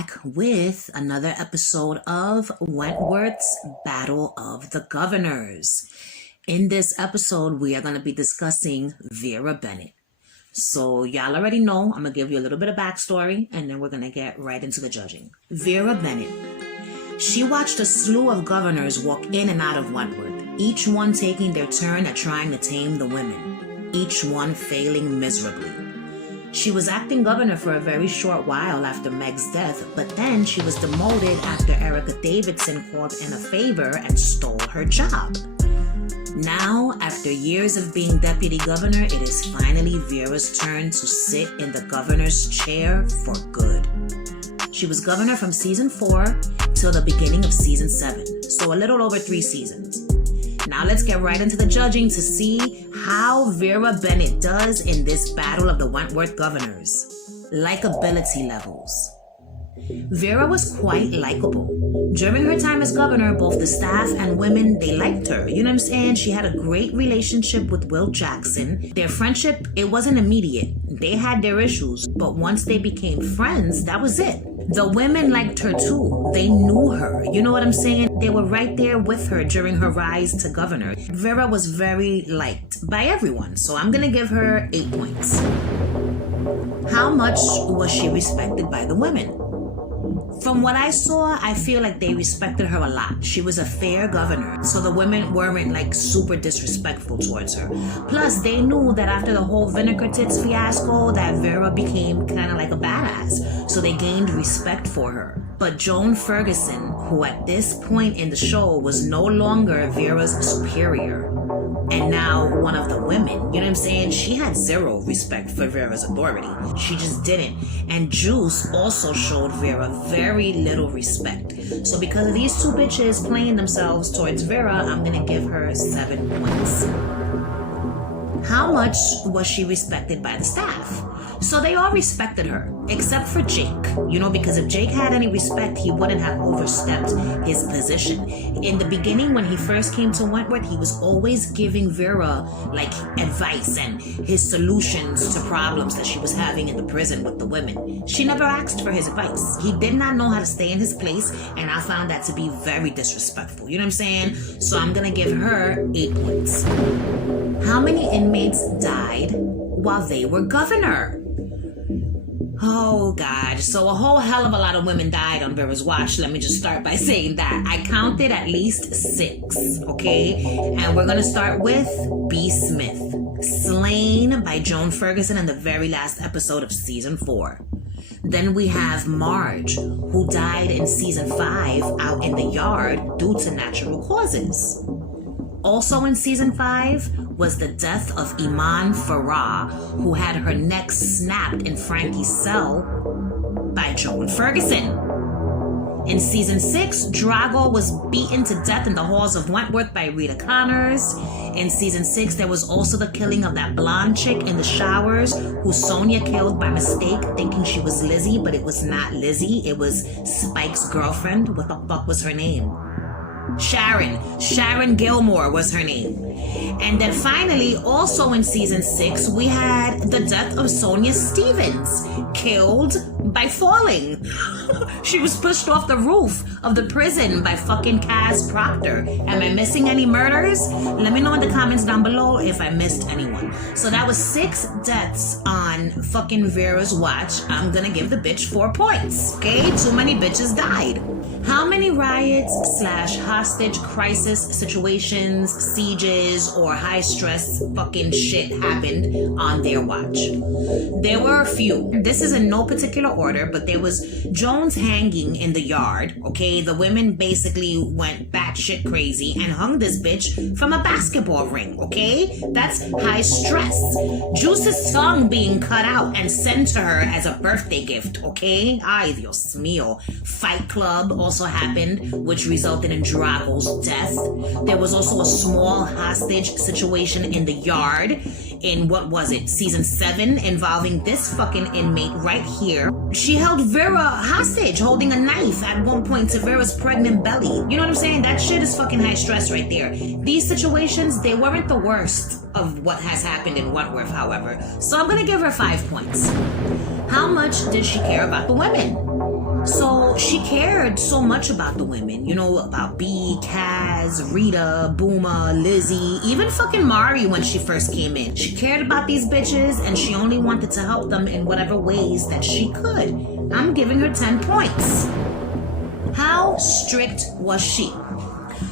back with another episode of Wentworths Battle of the Governors. In this episode, we are going to be discussing Vera Bennett. So y'all already know, I'm going to give you a little bit of backstory and then we're going to get right into the judging. Vera Bennett. She watched a slew of governors walk in and out of Wentworth, each one taking their turn at trying to tame the women, each one failing miserably. She was acting governor for a very short while after Meg's death, but then she was demoted after Erica Davidson called in a favor and stole her job. Now, after years of being deputy governor, it is finally Vera's turn to sit in the governor's chair for good. She was governor from season 4 till the beginning of season 7, so a little over 3 seasons. Now let's get right into the judging to see how Vera Bennett does in this battle of the Wentworth governors. Likability levels. Vera was quite likable. During her time as governor, both the staff and women, they liked her. You know what I'm saying? She had a great relationship with Will Jackson. Their friendship, it wasn't immediate. They had their issues, but once they became friends, that was it. The women liked her too. They knew her. You know what I'm saying? They were right there with her during her rise to governor. Vera was very liked by everyone, so I'm gonna give her 8 points. How much was she respected by the women? From what I saw, I feel like they respected her a lot. She was a fair governor, so the women weren't like super disrespectful towards her. Plus, they knew that after the whole vinegar tits fiasco, that Vera became kind of like a badass, so they gained respect for her. But Joan Ferguson, who at this point in the show was no longer Vera's superior, and now one of the women, you know what I'm saying? She had zero respect for Vera's authority. She just didn't. And Juice also showed Vera very little respect. So because of these two bitches playing themselves towards Vera, I'm gonna give her 7 points. How much was she respected by the staff? So they all respected her, except for Jake, because if Jake had any respect, he wouldn't have overstepped his position. In the beginning, when he first came to Wentworth, he was always giving Vera like advice and his solutions to problems that she was having in the prison with the women. She never asked for his advice. He did not know how to stay in his place, and I found that to be very disrespectful. You know what I'm saying? So I'm gonna give her 8 points. How many inmates died while they were governor? Oh God, so a whole hell of a lot of women died on Vera's watch. Let me just start by saying that. I counted at least 6, okay? And we're gonna start with B. Smith, slain by Joan Ferguson in the very last episode of season 4. Then we have Marge, who died in season 5 out in the yard due to natural causes. Also in season 5 was the death of Iman Farah, who had her neck snapped in Frankie's cell by Joan Ferguson. In season 6, Drago was beaten to death in the halls of Wentworth by Rita Connors. In season 6, there was also the killing of that blonde chick in the showers who Sonia killed by mistake, thinking she was Lizzie, but it was not Lizzie. It was Spike's girlfriend. What the fuck was her name? Sharon Gilmore was her name. And then finally, also in season 6, we had the death of Sonia Stevens, killed by falling. She was pushed off the roof of the prison by fucking Kaz Proctor. Am I missing any murders? Let me know in the comments down below if I missed anyone. So that was 6 deaths on fucking Vera's watch. I'm gonna give the bitch 4 points, okay? Too many bitches died. How many riots / hostage crisis situations, sieges, or high stress fucking shit happened on their watch? There were a few. This is in no particular order, but there was Jones hanging in the yard, okay? The women basically went batshit crazy and hung this bitch from a basketball ring, okay? That's high stress. Juice's tongue being cut out and sent to her as a birthday gift, okay? Ay, Dios mío. Fight Club also happened, which resulted in Drago's death. There was also a small hostage situation in the yard in, what was it, season 7, involving this fucking inmate right here. She held Vera hostage, holding a knife at one point to Vera's pregnant belly. You know what I'm saying? That shit is fucking high stress right there. These situations, they weren't the worst of what has happened in Wentworth, however. So I'm gonna give her 5 points. How much did she care about the women? So she cared so much about the women, you know, about B, Kaz, Rita, Booma, Lizzie, even fucking Mari when she first came in. She cared about these bitches and she only wanted to help them in whatever ways that she could. I'm giving her 10 points. How strict was she?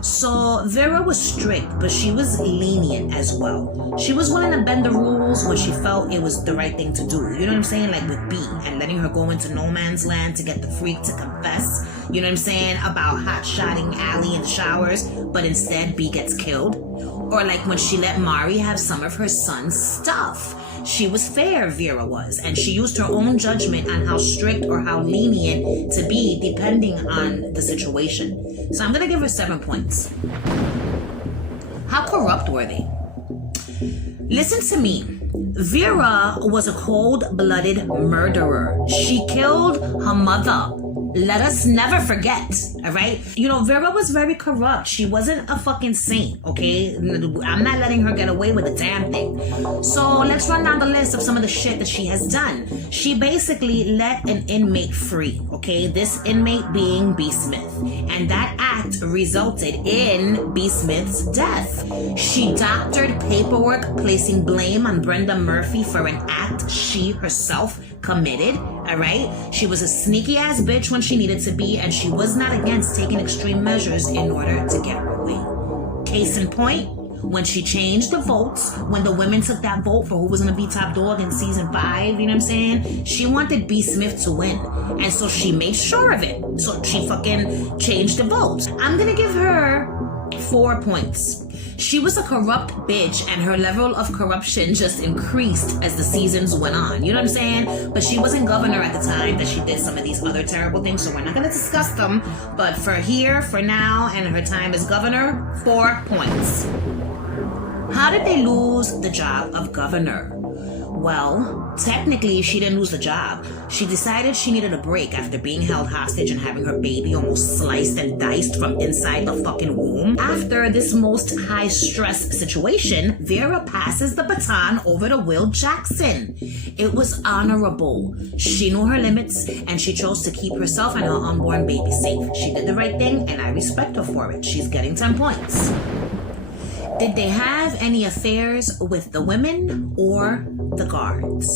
So Vera was strict, but she was lenient as well. She was willing to bend the rules when she felt it was the right thing to do. You know what I'm saying? Like with B and letting her go into no man's land to get the freak to confess. You know what I'm saying? About hot-shotting Allie in the showers, but instead B gets killed. Or like when she let Mari have some of her son's stuff. She was fair, Vera was, and she used her own judgment on how strict or how lenient to be depending on the situation. So I'm going to give her 7 points. How corrupt were they? Listen to me. Vera was a cold-blooded murderer. She killed her mother. Let us never forget, all right? You know, Vera was very corrupt. She wasn't a fucking saint, okay? I'm not letting her get away with a damn thing. So let's run down the list of some of the shit that she has done. She basically let an inmate free, okay? This inmate being B. Smith. And that act resulted in B. Smith's death. She doctored paperwork placing blame on Brenda Murphy for an act she herself committed, all right? She was a sneaky ass bitch when she needed to be, and she was not against taking extreme measures in order to get her way. Case in point, when she changed the votes, when the women took that vote for who was gonna be top dog in season 5, you know what I'm saying? She wanted B. Smith to win, and so she made sure of it. So she fucking changed the votes. I'm gonna give her 4 points. She was a corrupt bitch and her level of corruption just increased as the seasons went on. You know what I'm saying? But she wasn't governor at the time that she did some of these other terrible things, so we're not going to discuss them. But for here, for now, and her time as governor, 4 points. How did they lose the job of governor? Well, technically, she didn't lose the job. She decided she needed a break after being held hostage and having her baby almost sliced and diced from inside the fucking womb. After this most high-stress situation, Vera passes the baton over to Will Jackson. It was honorable. She knew her limits, and she chose to keep herself and her unborn baby safe. She did the right thing, and I respect her for it. She's getting 10 points. Did they have any affairs with the women or the guards?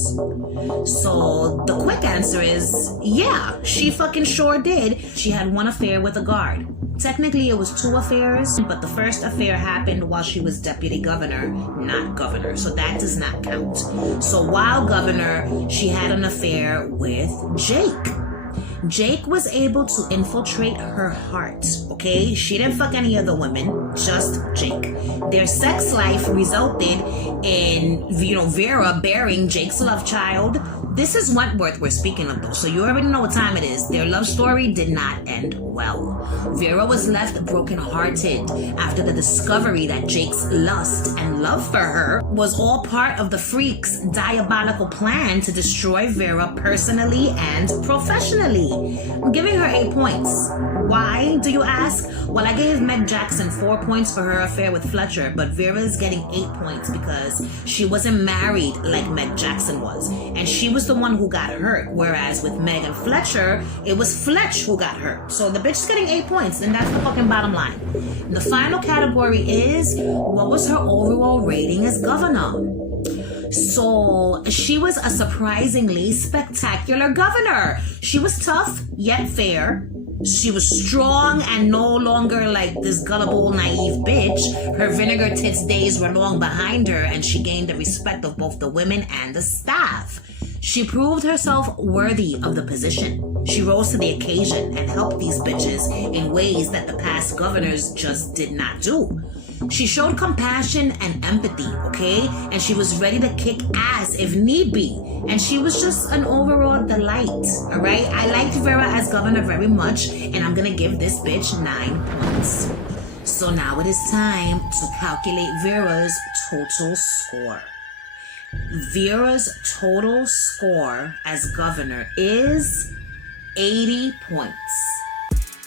So the quick answer is, yeah, she fucking sure did. She had one affair with a guard. Technically, it was 2 affairs, but the first affair happened while she was deputy governor, not governor. So that does not count. So while governor, she had an affair with Jake. Jake was able to infiltrate her heart, okay? She didn't fuck any other women, just Jake. Their sex life resulted in, you know, Vera bearing Jake's love child. This is Wentworth we're speaking of, though, so you already know what time it is. Their love story did not end well. Vera was left brokenhearted after the discovery that Jake's lust and love for her was all part of the freak's diabolical plan to destroy Vera personally and professionally. I'm giving her 8 points. Why, do you ask? Well, I gave Meg Jackson 4 points for her affair with Fletcher, but Vera is getting 8 points because she wasn't married like Meg Jackson was, and she was the one who got hurt, whereas with Meg and Fletcher, it was Fletch who got hurt. So the bitch is getting 8 points, and that's the fucking bottom line. The final category is, what was her overall rating as governor? So she was a surprisingly spectacular governor. She was tough, yet fair. She was strong and no longer like this gullible, naive bitch. Her vinegar tits days were long behind her, and she gained the respect of both the women and the staff. She proved herself worthy of the position. She rose to the occasion and helped these bitches in ways that the past governors just did not do. She showed compassion and empathy, okay? And she was ready to kick ass if need be. And she was just an overall delight, all right? I liked Vera as governor very much, and I'm gonna give this bitch 9 points. So now it is time to calculate Vera's total score. Vera's total score as governor is 80 points.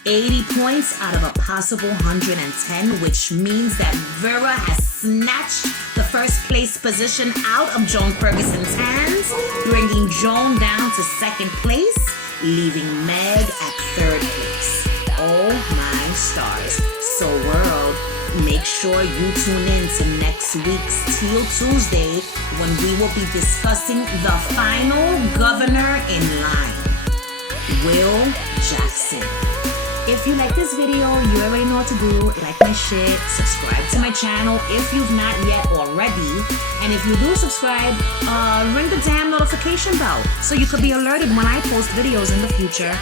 80 points out of a possible 110, which means that Vera has snatched the first place position out of Joan Ferguson's hands, bringing Joan down to second place. leaving Meg at 3rd place. Oh my stars. So world, make sure you tune in to next week's Teal Tuesday when we will be discussing the final governor in line, Will Jackson. If you like this video, you already know what to do. Like my shit, subscribe to my channel if you've not yet already. And if you do subscribe, ring the damn notification bell so you could be alerted when I post videos in the future.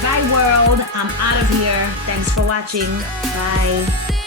Bye world, I'm out of here. Thanks for watching. Bye.